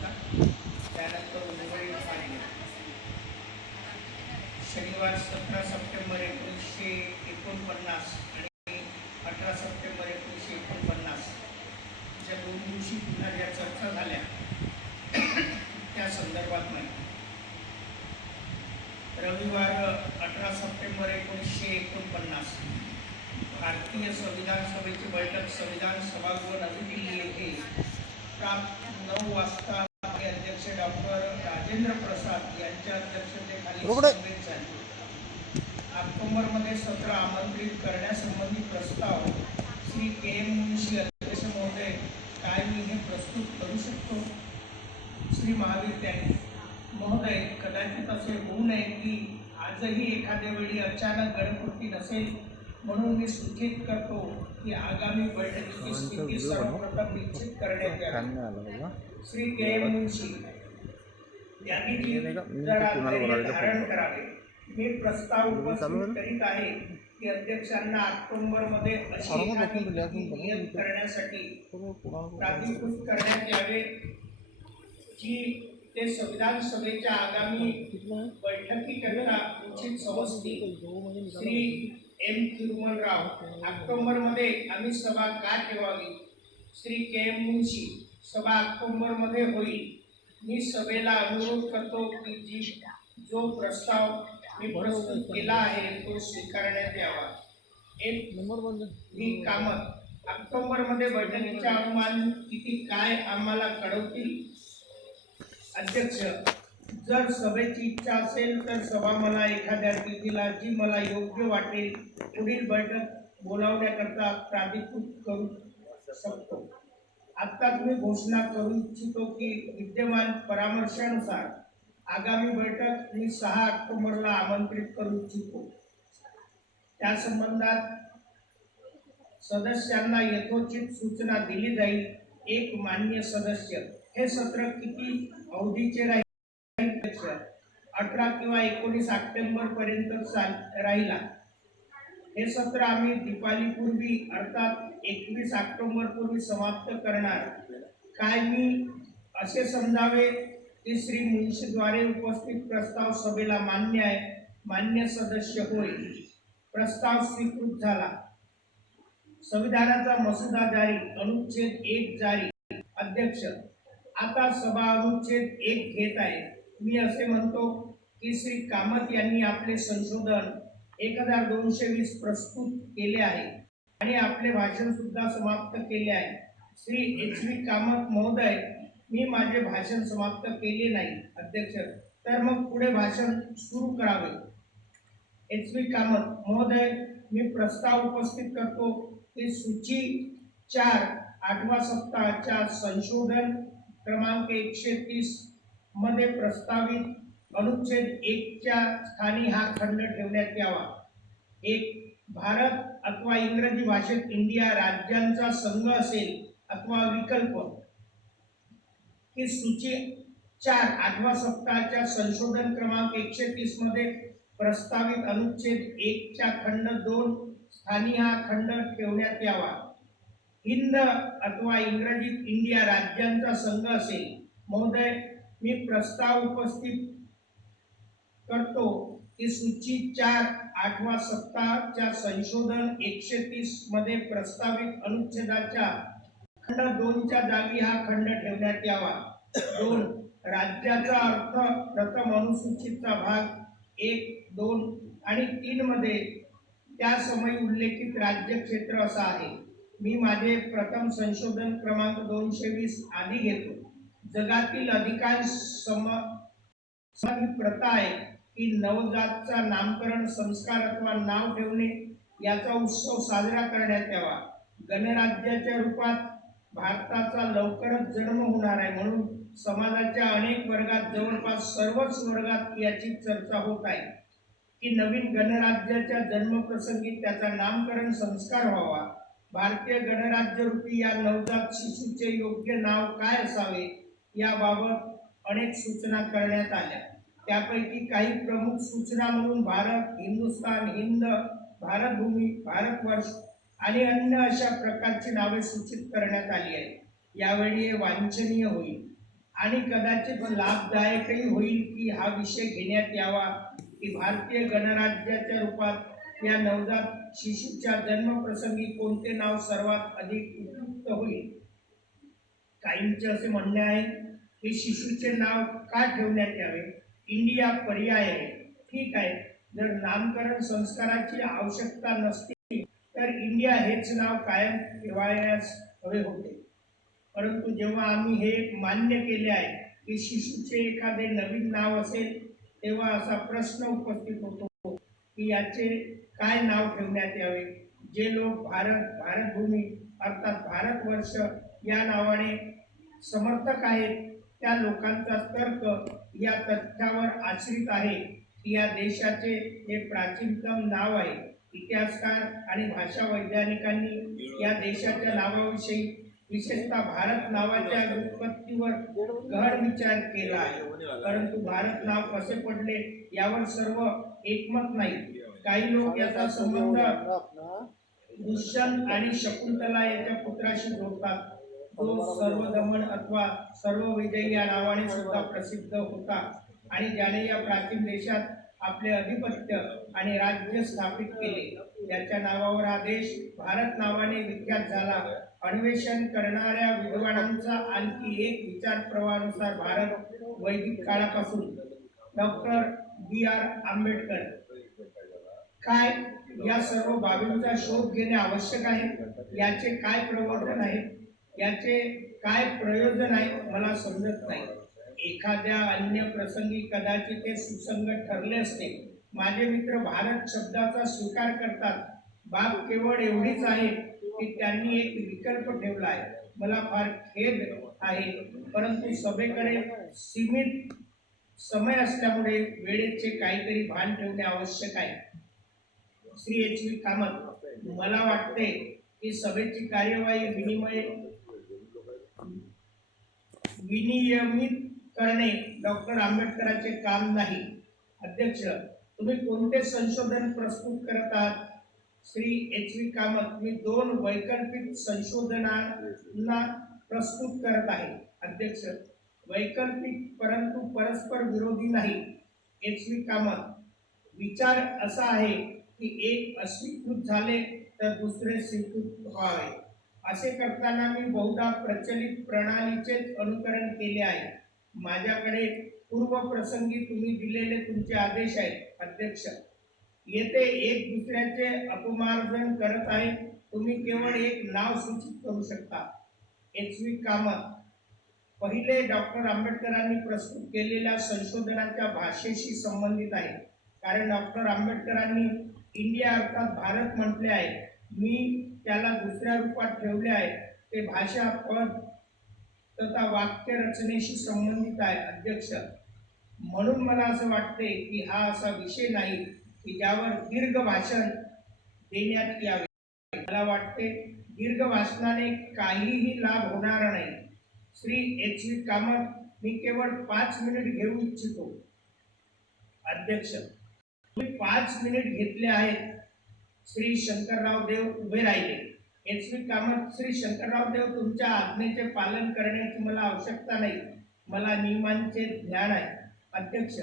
तालुका त्यानंतर उंबळी ठाणे शनिवार सतरा सप्टेंबर एकोणीसशे एकोणपन्नास आणि अठरा सप्टेंबर एकोणीसशे एकोणपन्नास ज्या दोन दिवशी पुन्हा ज्या चर्चा झाल्या त्या संदर्भात माहिती. रविवार अठरा सप्टेंबर एकोणीसशे एकोणपन्नास भारतीय संविधान सभेची बैठक संविधान सभागृह नवी दिल्ली येथे प्राप्त नऊ वाजता माननीय अध्यक्ष डॉक्टर राजेंद्र प्रसाद यांच्या अध्यक्षतेखाली रोकडे. सभेत झाली ऑक्टोबरमध्ये सत्र आमंत्रित करण्यासंबंधी प्रस्ताव श्री के एम मुंशी अध्यक्ष महोदय काय मी हे प्रस्तुत करू शकतो श्री महावीर त्यांनी महोदय कदाचित असे होऊ नये की आजही एखाद्या वेळी अचानक गणकृती नसेल म्हणून मी सूचित करतो की आगामी बैठकीची स्थिती सर्वप्रथम निश्चित करण्यात यावी. श्री के एम मुंशी यांनी जी हे नाही का? मी धारण करावे. प्रस्ताव उपस्थित? करीत आहे की अध्यक्षांना ऑक्टोबरमध्ये अशी. करण्यासाठी तो कुणाला प्राधिकृत करण्यात यावे. जी ते संविधान सभेच्या आगामी बैठकीकरिता उचित समजतील श्री एम तिरुमलराव ऑक्टोबरमध्ये आम्ही सभा का ठेवावी? श्री के एम मुंशी सभा ऑक्टोबरमध्ये होईल. मी सभेला अनुरोध करतो की जी जो प्रस्ताव मी प्रस्तुत केला आहे तो स्वीकारण्यात यावा. एक नंबर ही कामत ऑक्टोबरमध्ये बैठकीचे अनुमान किती काय आम्हाला कळवतील? अध्यक्ष जर सभेची इच्छा असेल तर सभा मला एखाद्या तिथीला जी मला योग्य वाटेल पुढील बैठक बोलावण्याकरता प्राधिकृत करू शकतो. आत्ताच मी घोषणा करू इच्छितो की विद्यमान परामर्शानुसार आगामी बैठक मी सहा ऑक्टोबरला आमंत्रित करू इच्छितो. त्या संबंधात सदस्यांना यथोचित सूचना दिली जाईल. एक मान्य सदस्य. हे सत्र किती अवधीचे राहील? अध्यक्ष? अठरा किंवा एकोणीस ऑक्टोबर पर्यंत चाल राहिला. हे सत्र आम्ही दिपाळीपूर्वी अर्थात एकवीस ऑक्टोबर पूर्वी समाप्त करणार. काय मी असे समजावे की श्री मुंशीद्वारे उपस्थित प्रस्ताव सभेला मान्य आहे मान्य सदस्य होय. प्रस्ताव स्वीकृत झाला. संविधानाचा मसुदा जारी अनुच्छेद एक जारी. अध्यक्ष आता सभा अनुच्छेद एक घेत आहे. मी असे म्हणतो की श्री कामत यांनी आपले संशोधन एक हजार दोनशे वीस प्रस्तुत केले आहे आणि आपले भाषण सुद्धा समाप्त केले आहे. श्री एच व्ही कामत महोदय मी माझे भाषण समाप्त केले नाही अध्यक्ष. तर मग पुढे भाषण सुरू करावे. एच व्ही कामत महोदय मी प्रस्ताव उपस्थित करतो की सूची चार आठवा सप्ताहाच्या संशोधन क्रमांक एकशे तीस मध्ये प्रस्तावित अनुच्छेद एकच्या स्थानी हा खंड ठेवण्यात यावा. एक भारत अथवा इंग्रजी भाषेत इंडिया राज्यांचा संघ असेल अथवा विकल्प. ही सूची चार आठवा सप्ताहाच्या संशोधन क्रमांक एकशे तीसमध्ये प्रस्तावित अनुच्छेद एकच्या खंड दोन स्थानी हा खंड ठेवण्यात यावा. हिंद अथवा इंग्रजीत इंडिया राज्यांचा संघ असेल महोदय मी प्रस्ताव उपस्थित करतो की सूची चार आठवा सप्ताहाच्या संशोधन एकशे तीसमध्ये प्रस्तावित अनुच्छेदाच्या खंड दोनच्या जागी हा खंड ठेवण्यात यावा. दोन राज्याचा अर्थ प्रथम अनुसूचितचा भाग एक दोन आणि तीन मध्ये त्या समय उल्लेखित राज्य क्षेत्र असा आहे. मी माझे प्रथम संशोधन क्रमांक दोनशे वीस आधी घेतो. जगातील अधिकांश सम प्रथा आहे की नवजातचा नामकरण संस्कार अथवा नाव ठेवणे याचा उत्सव साजरा करण्यात यावा. गणराज्याच्या रूपात भारताचा लवकरच जन्म होणार आहे म्हणून समाजाच्या अनेक वर्गात जवळपास सर्वच वर्गात याची चर्चा होत आहे. की नवीन गणराज्याच्या जन्मप्रसंगी त्याचा नामकरण संस्कार व्हावा. भारतीय गणराज्यरूपी या नवजात शिशूचे योग्य नाव काय असावे? याबाबत अनेक सूचना करण्यात आल्या. त्यापैकी काही प्रमुख सूचना म्हणून भारत हिंदुस्थान हिंद भारतभूमी भारतवर्ष आणि अन्य अशा प्रकारची नावे सूचित करण्यात आली आहेत. यावेळी हे वांछनीय होईल आणि कदाचित लाभदायकही होईल की हा विषय घेण्यात यावा की भारतीय गणराज्याच्या रूपात या नवजात शिशूच्या जन्मप्रसंगी कोणते नाव सर्वात अधिक उपयुक्त होईल. काहींचे असे म्हणणे आहे की शिशूचे नाव का ठेवण्यात यावे? इंडिया पर्याय आहे. ठीक आहे. जर नामकरण संस्काराची आवश्यकता नसती तर इंडिया हेच नाव कायम ठेवायलाच हवे होते. परंतु जेव्हा आम्ही हे मान्य केले आहे की शिशूचे एखादे नवीन नाव असेल तेव्हा असा प्रश्न उपस्थित होतो की याचे काय नाव ठेवण्यात यावे? जे लोक भारत भारतभूमी अर्थात भारतवर्ष या नावाने समर्थक आहेत. त्या लोकांचा तर्क या तथ्यावर आश्रित आहे. की या देशाचे हे प्राचीनतम नाव आहे. इतिहासकार आणि भाषा वैज्ञानिकांनी या देशाच्या नावाविषयी विशेषतः भारत नावाच्या उत्पत्तीवर गहन विचार केला आहे. परंतु भारत नाव कसे पडले यावर सर्व एकमत नाही. काही लोक याचा संबंध दुष्यंत आणि शकुंतला याच्या पुत्राशी जोडतात. तो सर्वदमन अथवा सर्व विजयी या नावाने सुद्धा प्रसिद्ध होता. आणि ज्याने या प्राचीन देशात आपले अधिपत्य आणि राज्य स्थापित केले. त्याच्या नावावर हा देश भारत नावाने विख्यात झाला. अन्वेषण करणाऱ्या विद्वानांचा आणखी एक विचार प्रवाहानुसार भारत वैदिक काळापासून. Doctor B R Ambedkar. काय या सर्व बाबींचा शोध घेणे आवश्यक आहे? याचे काय प्रवर्तन आहे? याचे काय प्रयोजन आहे मला समजत नाही. एखाद्या अन्य प्रसंगी कदाचित ते सुसंगत ठरले असते. माझे मित्र भारत शब्दाचा स्वीकार करतात. बाब केवळ एवढीच आहे की त्यांनी एक विकल्प ठेवला आहे. मला फार खेद आहे. परंतु सभेकडे सीमित समय असल्यामुळे वेळेचे काहीतरी भान ठेवणे आवश्यक आहे. श्री एच व्ही कामत मला वाटते की सभेची कार्यवाही विनिमय विनियमित करणे डॉक्टर आंबेडकरांचे काम नाही. अध्यक्ष तुम्ही कोणते संशोधन प्रस्तुत करत आहात? श्री एच व्ही कामत मी दोन वैकल्पिक संशोधनांना प्रस्तुत करत आहे. अध्यक्ष वैकल्पिक परंतु परस्पर विरोधी नाही. एच व्ही कामत विचार असा आहे की एक अस्वीकृत झाले तर दुसरे स्वीकृत व्हावे. असे करताना मी बहुधा प्रचलित प्रणालीचेच अनुकरण केले आहे. माझ्याकडे पूर्व प्रसंगी तुम्ही दिलेले तुमचे आदेश आहेत अध्यक्ष. येथे एक दुसऱ्याचे अपमार्जन करत आहे तुम्ही केवळ एक नाव सूचित करू शकता. एच व्ही कामत पहिले डॉक्टर आंबेडकरांनी प्रस्तुत केलेल्या संशोधनाच्या भाषेशी संबंधित आहे. कारण डॉक्टर आंबेडकरांनी इंडिया अर्थात भारत म्हटले आहे मी त्याला दुसऱ्या रूपात ठेवले आहे. ते भाषा पद तथा वाक्य रचनेशी संबंधित आहे अध्यक्ष. म्हणून मला असं वाटते की हा असा विषय नाही की ज्यावर दीर्घ भाषण देण्यात यावे. मला वाटते दीर्घ भाषणाने काहीही लाभ होणार नाही. श्री एच. व्ही. कामत मी केवळ पाच मिनिट घेऊ इच्छितो. अध्यक्ष मी पाच मिनिट घेतले आहेत. श्री शंकरराव देव उभे राहिले. एच व्ही कामत श्री शंकरराव देव तुमच्या आज्ञेचे पालन करण्याची मला आवश्यकता नाही. मला नियमांचे ज्ञान आहे. अध्यक्ष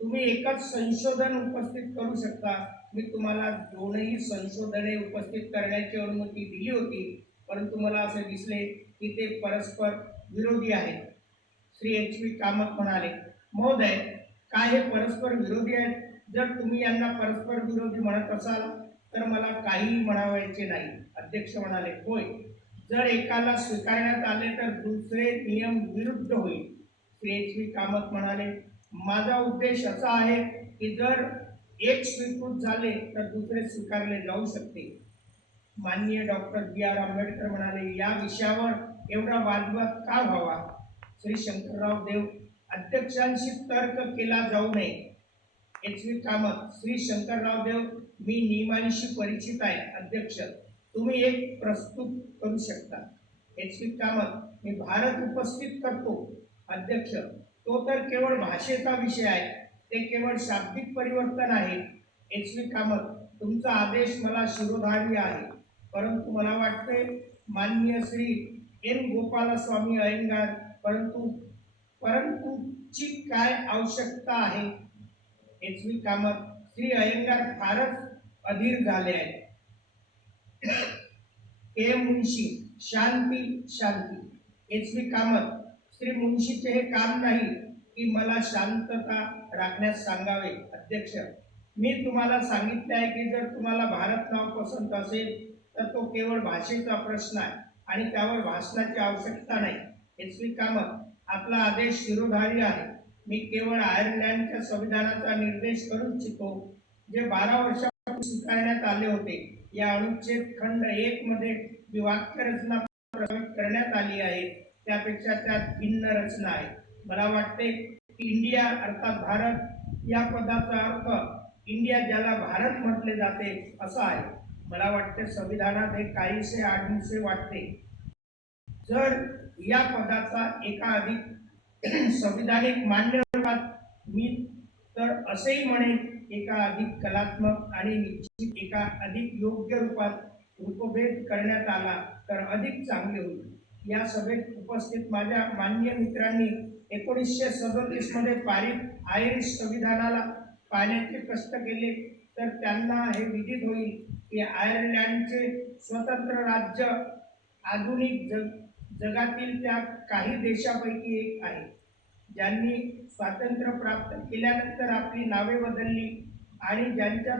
तुम्ही एकच संशोधन उपस्थित करू शकता. मी तुम्हाला दोनही संशोधने उपस्थित करण्याची अनुमती दिली होती परंतु मला असे दिसले की ते परस्पर विरोधी आहेत. श्री एच व्ही कामत म्हणाले महोदय काय हे परस्पर विरोधी आहेत? जर तुम्ही यांना परस्पर विरोधी म्हणत असाल तर मला काहीही म्हणावायचे नाही. अध्यक्ष म्हणाले होय. जर एकाला स्वीकारण्यात आले तर दुसरे नियम विरुद्ध होईल. श्री एच व्ही कामत म्हणाले माझा उद्देश असा आहे की जर एक स्वीकृत झाले तर दुसरे स्वीकारले जाऊ शकते. माननीय डॉक्टर बी आर आंबेडकर म्हणाले या विषयावर एवढा वादवाद का व्हावा? श्री शंकरराव देव अध्यक्षांशी तर्क केला जाऊ नये. एच व्ही कामत श्री शंकरराव देव मी नियमांशी परिचित आहे अध्यक्ष. तुम्ही एक प्रस्तुत करू शकता. एच पी कामत मी भारत उपस्थित करतो अध्यक्ष. तो तर केवळ भाषेचा विषय आहे ते केवळ शाब्दिक परिवर्तन आहे. एच पी कामत तुमचा आदेश मला शिरोधार्य आहे. परंतु मला वाटते माननीय श्री. एन. गोपालस्वामी अयंगार परंतु परंतु ची काय आवश्यकता आहे? एच पी कामत श्री अयंगार फारच अधीर झाले आहेत. के. मुंशी शांती शांती. एच व्ही कामत श्री मुंशीचे हे काम नाही की मला शांतता राखण्यास सांगावे. अध्यक्ष मी तुम्हाला सांगितले आहे की जर तुम्हाला भारत नाव पसंत असेल तर तो केवळ भाषेचा प्रश्न आहे आणि त्यावर भाषणाची आवश्यकता नाही. एच व्ही कामत आपला आदेश शिरोधारी आहे. मी केवळ आयर्लंडच्या संविधानाचा निर्देश करू इच्छितो. जे बारा वर्षापूर्वी स्वीकारण्यात आले होते या अनुच्छेद खंड एक मध्ये जी वाक्यरचना प्रभावित करण्यात आली आहे त्यापेक्षा त्यात भिन्न रचना आहे. मला वाटते की इंडिया अर्थात भारत या पदाचा अर्थ इंडिया ज्याला भारत म्हटले जाते असा आहे. मला वाटते संविधानात हे काहीसे आढळसे वाटते. जर या पदाचा एका अधिक संविधानिक मान्य रूपात मी तर असेही म्हणेन एका अधिक कलात्मक आणि निश्चित एका अधिक योग्य रूपात रूपभेद करण्यात आला तर अधिक चांगले होईल. या सभेत उपस्थित माझ्या मान्य मित्रांनी एकोणीसशे सदोतीसमध्ये पारित आयरिश संविधानाला पाण्याचे कष्ट केले तर त्यांना हे विदित होईल की आयर्लंडचे स्वतंत्र राज्य आधुनिक जग जगातील त्या काही देशापैकी एक आहे. ज्यांनी स्वातंत्र्य प्राप्त केल्यानंतर आपली नावे बदलली आणि ज्यांच्या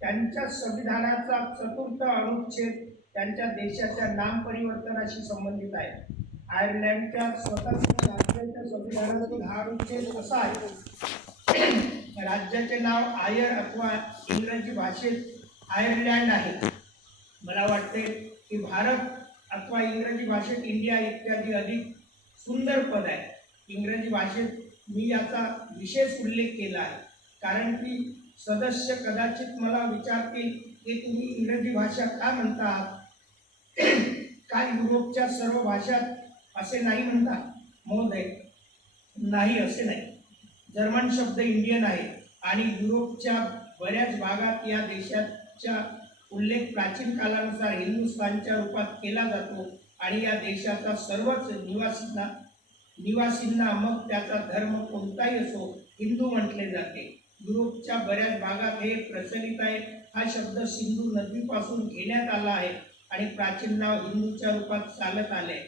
त्यांच्या संविधानाचा चतुर्थ अनुच्छेद त्यांच्या देशाच्या नाम परिवर्तनाशी संबंधित आहे. आयर्लंडच्या स्वतंत्र राज्याच्या संविधानातील हा अनुच्छेद असा आहे. राज्याचे नाव आयर अथवा इंग्रजी भाषेत आयर्लंड आहे. मला वाटते की भारत अथवा इंग्रजी भाषेत इंडिया इत्यादी अधिक सुंदर पद आहे. इंग्रजी भाषेत मी याचा विशेष उल्लेख केला आहे. कारण की सदस्य कदाचित मला विचारतील की तुम्ही इंग्रजी भाषा का म्हणता आहात? काय युरोपच्या सर्व भाषात असे नाही म्हणता? महोदय नाही असे नाही. जर्मन शब्द इंडियन आहे आणि युरोपच्या बऱ्याच भागात या देशाच्या उल्लेख प्राचीन कालानुसार हिंदुस्थानच्या रूपात केला जातो आणि या देशाचा सर्वच निवासींना निवासींना मग त्याचा धर्म कोणताही असो हिंदू म्हटले जाते. युरोपच्या बऱ्याच भागात हे प्रचलित आहे. हा शब्द सिंधू नदीपासून घेण्यात आला आहे आणि प्राचीन नाव हिंदूच्या रूपात चालत आले.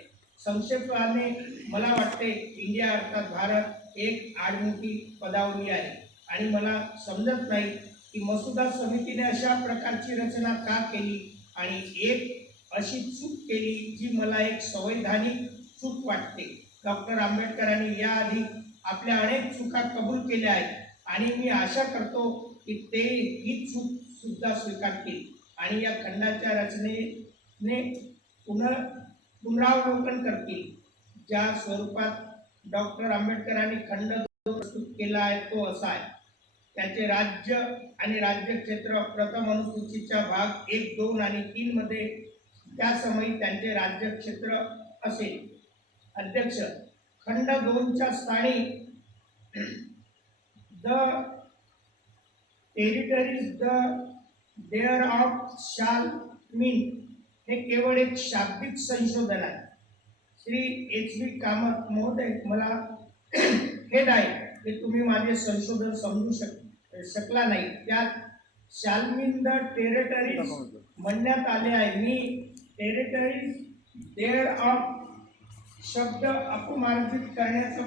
संक्षेपाने मला वाटते इंडिया अर्थात भारत एक आडमुठी पदावली आहे. आणि मला समजत नाही की मसुदा समितीने अशा प्रकारची रचना का केली आणि एक अशी चूक केली जी मला एक संवैधानिक चूक वाटते. डॉक्टर आंबेडकरांनी याआधी आपल्या अनेक चुका कबूल केल्या आहेत आणि मी आशा करतो की ते ही चूक सुद्धा स्वीकारतील आणि या खंडाच्या रचनेने पुनः पुनरावलोकन करतील. ज्या स्वरूपात डॉक्टर आंबेडकरांनी खंड प्रस्तुत केला आहे तो असा आहे. त्याचे राज्य आणि राज्यक्षेत्र प्रथम अनुसूचीचा भाग एक दोन आणि तीन मध्ये त्या समयी त्यांचे राज्यक्षेत्र असेल. अध्यक्ष खंड दोनच्या स्थानी the territories the thereof shall mean हे केवळ एक शाब्दिक संशोधन आहे. श्री एच व्ही कामत महोदय मला खेद आहे की तुम्ही माझे संशोधन समजू शकता. शकला नाही. त्यात शालमिंद द टेरिटरीज म्हणण्यात आले आहे. मी टेरिटरीज देअर ऑफ शब्द अपमार्जित करण्याचा